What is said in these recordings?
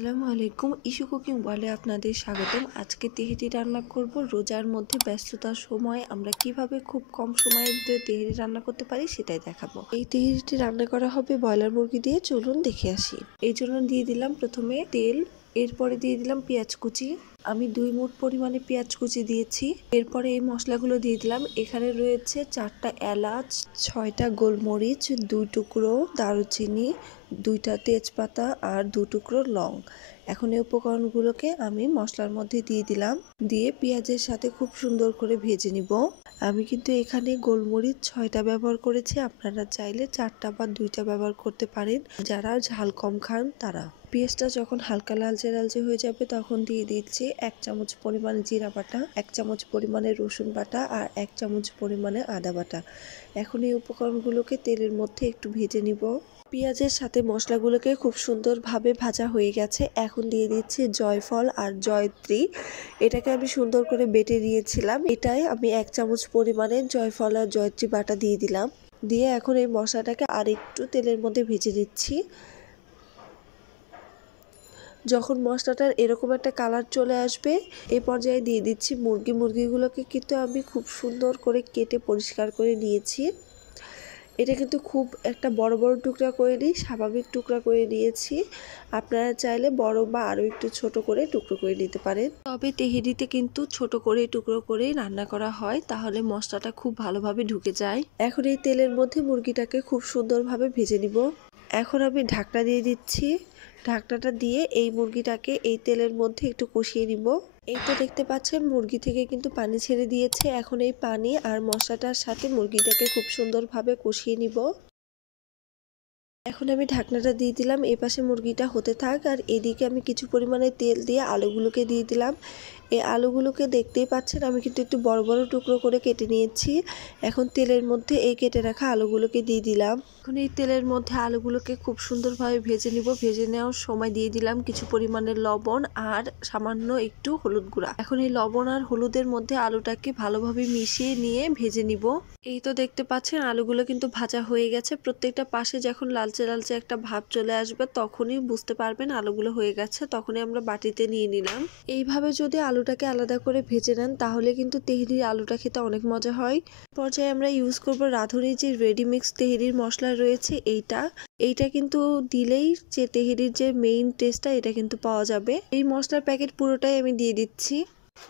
আসসালামু আলাইকুম, issue cooking ওয়ার্ল্ডে আপনাদের স্বাগতম। আজকে তেহেরি রান্না করব। রোজার মধ্যে ব্যস্ততার সময় আমরা কিভাবে খুব কম সময়ের ভিতরে তেহেরি রান্না করতে পারি সেটাই দেখাবো। এই তেহেরিটি রান্না করা হবে ব্রয়লার মুরগি দিয়ে। চলুন দেখে আসি। এই জন্য দিয়ে দিলাম প্রথমে তেল, এরপরে দিয়ে দিলাম পেঁয়াজ কুচি। আমি 2 মুঠ পরিমাণে পেঁয়াজ কুচি দিয়েছি। এরপরে এই মশলাগুলো দিয়ে দিলাম। এখানে রয়েছে 4টা এলাচ, 6টা গোলমরিচ, 2 টুকরো দারুচিনি, 2টা তেজপাতা আর 2 টুকরো লং। এখন এই উপকরণগুলোকে আমি মশলার মধ্যে দিয়ে দিলাম। দিয়ে পেঁয়াজের সাথে খুব সুন্দর করে ভেজে নিব। আমি কিন্তু এখানে গোলমরিচ 6টা ব্যবহার করেছি। আপনারা চাইলে 4টা বা 2টা ব্যবহার করতে পারেন, যারা ঝাল কম খান তারা। পেঁয়াজটা যখন হালকা লালচে লালচে হয়ে যাবে তখন দিয়ে দিচ্ছি 1 চামচ পরিমাণে জিরা বাটা, 1 চামচ পরিমাণে রসুন বাটা আর 1 চামচ পরিমাণে আদা বাটা। এখন এই উপকরণগুলোকে তেলের মধ্যে একটু ভেজে নিব। পেঁয়াজের সাথে মশলাগুলোকে খুব সুন্দরভাবে ভাজা হয়ে গেছে। এখন দিয়ে দিচ্ছি জয়ফল আর জয়ত্রী। এটাকে আমি সুন্দর করে বেটে নিয়েছিলাম। এটাই আমি 1 চামচ পরিমাণে জয়ফল আর জয়ত্রী বাটা দিয়ে দিলাম। দিয়ে এখন এই মশলাটাকে আরেকটু তেলের মধ্যে ভেজে দিচ্ছি। যখন মশলাটার এরকম একটা কালার চলে আসবে এই পর্যায়ে দিয়ে দিচ্ছি মুরগিগুলোকে কিন্তু আমি খুব সুন্দর করে কেটে পরিষ্কার করে নিয়েছি। এটা কিন্তু খুব একটা বড় বড় টুকরা করে নিই, স্বাভাবিক টুকরা করে নিয়েছি। আপনারা চাইলে বড় বা আরও একটু ছোট করে টুকরো করে নিতে পারেন। তবে তেহেরিতে কিন্তু ছোট করে টুকরো করে রান্না করা হয়, তাহলে মশলাটা খুব ভালোভাবে ঢুকে যায়। এখন এই তেলের মধ্যে মুরগিটাকে খুব সুন্দরভাবে ভেজে নিব। এখন আমি ঢাকনা দিয়ে দিচ্ছি। ঢাকনাটা দিয়ে এই মুরগিটাকে এই তেলের মধ্যে একটু কষিয়ে নিব। এই তো দেখতে পাচ্ছেন মুরগি থেকে কিন্তু পানি ছেড়ে দিয়েছে। এখন এই পানি আর মশলাটার সাথে মুরগিটাকে খুব সুন্দরভাবে কষিয়ে নিব। এখন আমি ঢাকনাটা দিয়ে দিলাম। এই পাশে মুরগিটা হতে থাক আর এদিকে আমি কিছু পরিমাণে তেল দিয়ে আলুগুলোকে দিয়ে দিলাম। এই আলুগুলোকে দেখতেই পাচ্ছেন আমি কিন্তু একটু বড় বড় টুকরো করে কেটে নিয়েছি। এখন তেলের মধ্যে এই কেটে রাখা আলুগুলোকে দিয়ে দিলাম। এখন এই তেলের মধ্যে আলুগুলোকে খুব সুন্দরভাবে ভেজে নিব। ভেজে নেওয়ার সময় দিয়ে দিলাম কিছু পরিমাণে লবণ আর সামান্য একটু হলুদ গুঁড়া। এখন এই লবণ আর হলুদের মধ্যে আলুটাকে ভালোভাবে মিশিয়ে নিয়ে ভেজে নিব। এই তো দেখতে পাচ্ছেন আলুগুলো কিন্তু ভাজা হয়ে গেছে। প্রত্যেকটা পাশে যখন লালচে লালচে একটা ভাব চলে আসবে তখনই বুঝতে পারবেন আলুগুলো হয়ে গেছে। তখনই আমরা বাটিতে নিয়ে নিলাম। এইভাবে যদি আলুটাকে আলাদা করে ভেজে নেন তাহলে কিন্তু তেহেরির আলুটা খেতে অনেক মজা হয়। পর্যায়ে আমরা ইউজ করব রাঁধুনির যে রেডি মিক্স তেহেরির মশলা রয়েছে এইটা কিন্তু দিলেই যে তেহেরির যে মেইন টেস্টটা এটা কিন্তু পাওয়া যাবে। এই মশলার প্যাকেট পুরোটাই আমি দিয়ে দিচ্ছি।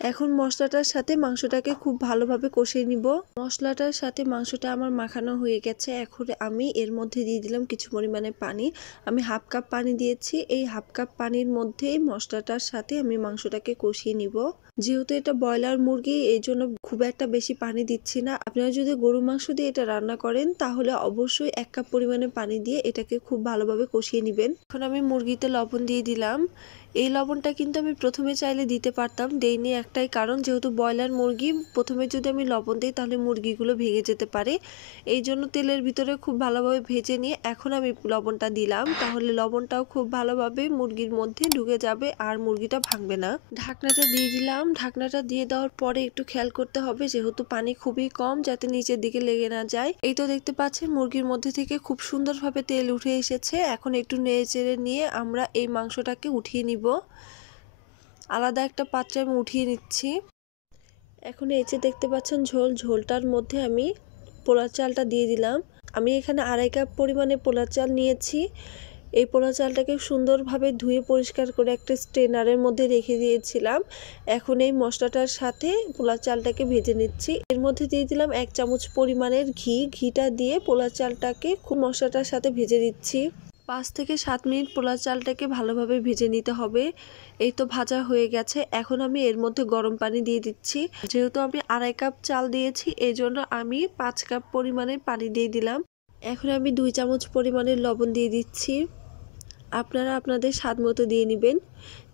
এখন মশলাটার সাথে মাংসটাকে খুব ভালোভাবে কষিয়ে নিব। মশলাটার সাথে মাংসটা আমার মাখানো হয়ে গেছে। এখন আমি এর মধ্যে দিয়ে দিলাম কিছু পরিমাণে পানি। আমি 1/2 কাপ পানি দিয়েছি। এই 1/2 কাপ পানির মধ্যেই মশলাটার সাথে আমি মাংসটাকে কষিয়ে নিব। যেহেতু এটা ব্রয়লার মুরগি এই জন্য খুব একটা বেশি পানি দিচ্ছি না। আপনারা যদি গরু মাংস দিয়ে এটা রান্না করেন তাহলে অবশ্যই 1 কাপ পরিমাণে পানি দিয়ে এটাকে খুব ভালোভাবে কষিয়ে নেবেন। এখন আমি মুরগিতে লবণ দিয়ে দিলাম। এই লবণটা কিন্তু আমি প্রথমে চাইলে দিতে পারতাম, দেইনি একটাই কারণ যেহেতু ব্রয়লার মুরগি প্রথমে যদি আমি লবণ দিই তাহলে মুরগিগুলো ভেঙে যেতে পারে। এই জন্য তেলের ভিতরে খুব ভালোভাবে ভেজে নিয়ে এখন আমি লবণটা দিলাম, তাহলে লবণটাও খুব ভালোভাবে মুরগির মধ্যে ঢুকে যাবে আর মুরগিটা ভাঙবে না। ঢাকনাটা দিয়ে দিলাম। ঢাকনাটা দিয়ে দেওয়ার পরে একটু খেয়াল করতে হবে যেহেতু পানি খুবই কম যাতে নিচের দিকে লেগে না যায়। এই তো দেখতে পাচ্ছেন মুরগির মধ্যে থেকে খুব সুন্দরভাবে তেল উঠে এসেছে। এখন একটু নেড়ে চেড়ে নিয়ে আমরা এই মাংসটাকে উঠিয়ে নিব। আলাদা একটা পাত্রে আমি উঠিয়ে নিচ্ছি। এখন এই যে দেখতে পাচ্ছেন ঝোলটার মধ্যে আমি পোলার চালটা দিয়ে দিলাম। আমি এখানে 2.5 কাপ পরিমাণে পোলার চাল নিয়েছি। এই পোলার চালটাকে সুন্দরভাবে ধুয়ে পরিষ্কার করে একটা স্ট্রেনারের মধ্যে রেখে দিয়েছিলাম। এখন এই মশলাটার সাথে পোলার চালটাকে ভেজে নিচ্ছি। এর মধ্যে দিয়ে দিলাম 1 চামচ পরিমাণের ঘিটা দিয়ে পোলার চালটাকে খুব মশলাটার সাথে ভেজে দিচ্ছি। 5 থেকে 7 মিনিট পোলার চালটাকে ভালোভাবে ভেজে নিতে হবে। এই তো ভাজা হয়ে গেছে। এখন আমি এর মধ্যে গরম পানি দিয়ে দিচ্ছি। যেহেতু আমি 2.5 কাপ চাল দিয়েছি এই জন্য আমি 5 কাপ পরিমাণে পানি দিয়ে দিলাম। এখন আমি 2 চামচ পরিমাণের লবণ দিয়ে দিচ্ছি। আপনারা আপনাদের স্বাদ মতো দিয়ে নেবেন।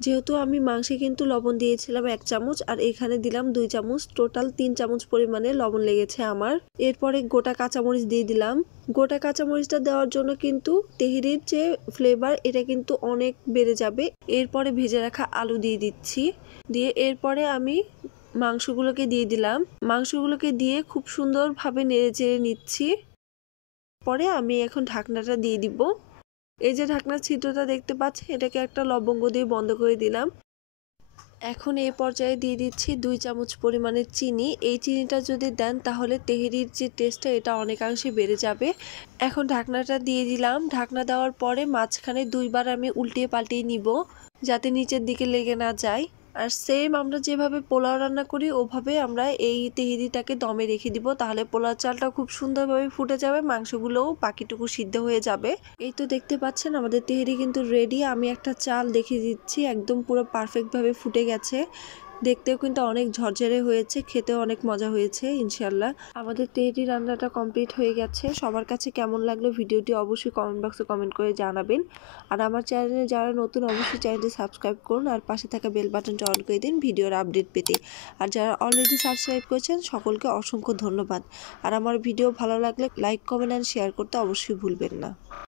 যেহেতু আমি মাংসে কিন্তু লবণ দিয়েছিলাম 1 চামচ আর এখানে দিলাম 2 চামচ, টোটাল 3 চামচ পরিমাণে লবণ লেগেছে আমার। এরপরে গোটা কাঁচামরিচ দিয়ে দিলাম। গোটা কাঁচামরিচটা দেওয়ার জন্য কিন্তু তেহেরির যে ফ্লেভার এটা কিন্তু অনেক বেড়ে যাবে। এরপরে ভেজে রাখা আলু দিয়ে দিচ্ছি। দিয়ে এরপরে আমি মাংসগুলোকে দিয়ে দিলাম। মাংসগুলোকে দিয়ে খুব সুন্দরভাবে নেড়ে চেড়ে নিচ্ছি। পরে আমি এখন ঢাকনাটা দিয়ে দিব। এই যে ঢাকনার ছিদ্রটা দেখতে পাচ্ছেন, এটাকে একটা লবঙ্গ দিয়ে বন্ধ করে দিলাম। এখন এই পর্যায়ে দিয়ে দিচ্ছি 2 চামচ পরিমাণের চিনি। এই চিনিটা যদি দেন তাহলে তেহেরির যে টেস্টটা এটা অনেকাংশে বেড়ে যাবে। এখন ঢাকনাটা দিয়ে দিলাম। ঢাকনা দেওয়ার পরে মাঝখানে 2 বার আমি উল্টিয়ে পাল্টিয়ে নিব, যাতে নিচের দিকে লেগে না যায়। আর সেম আমরা যেভাবে পোলাও রান্না করি ওভাবে আমরা এই তেহেরিটাকে দমে রেখে দিব, তাহলে পোলাও চালটা খুব সুন্দরভাবে ফুটে যাবে, মাংসগুলোও বাকিটুকু সিদ্ধ হয়ে যাবে। এই তো দেখতে পাচ্ছেন আমাদের তেহেরি কিন্তু রেডি। আমি একটা চাল দেখিয়ে দিচ্ছি, একদম পুরো পারফেক্টভাবে ফুটে গেছে। দেখতেও কিন্তু অনেক ঝরঝরে হয়েছে, খেতেও অনেক মজা হয়েছে ইনশাল্লাহ। আমাদের তেহেরি রান্নাটা কমপ্লিট হয়ে গেছে। সবার কাছে কেমন লাগলো ভিডিওটি অবশ্যই কমেন্ট বক্সে কমেন্ট করে জানাবেন। আর আমার চ্যানেলে যারা নতুন অবশ্যই চ্যানেলটি সাবস্ক্রাইব করুন আর পাশে থাকা বেল বাটনটা অন করে দিন ভিডিওর আপডেট পেতে। আর যারা অলরেডি সাবস্ক্রাইব করেছেন সকলকে অসংখ্য ধন্যবাদ। আর আমার ভিডিও ভালো লাগলে লাইক, কমেন্ট অ্যান্ড শেয়ার করতে অবশ্যই ভুলবেন না।